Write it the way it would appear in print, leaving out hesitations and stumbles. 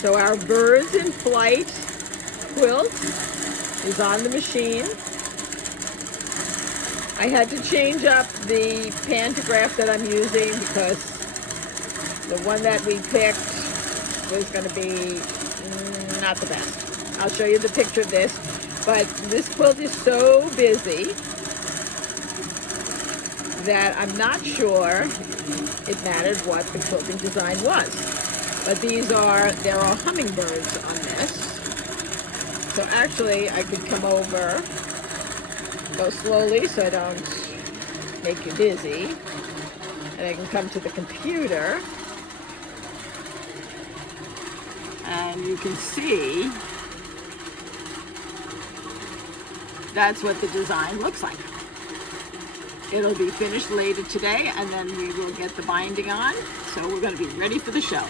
So our Birds in Flight quilt is on the machine. I had to change up the pantograph that I'm using because the one that we picked was going to be not the best. I'll show you the picture of this, but this quilt is so busy that I'm not sure it mattered what the quilting design was. But there are hummingbirds on this. So actually I could come over, go slowly so I don't make you dizzy, and I can come to the computer and you can see that's what the design looks like. It'll be finished later today, and then we will get the binding on, so we're going to be ready for the show.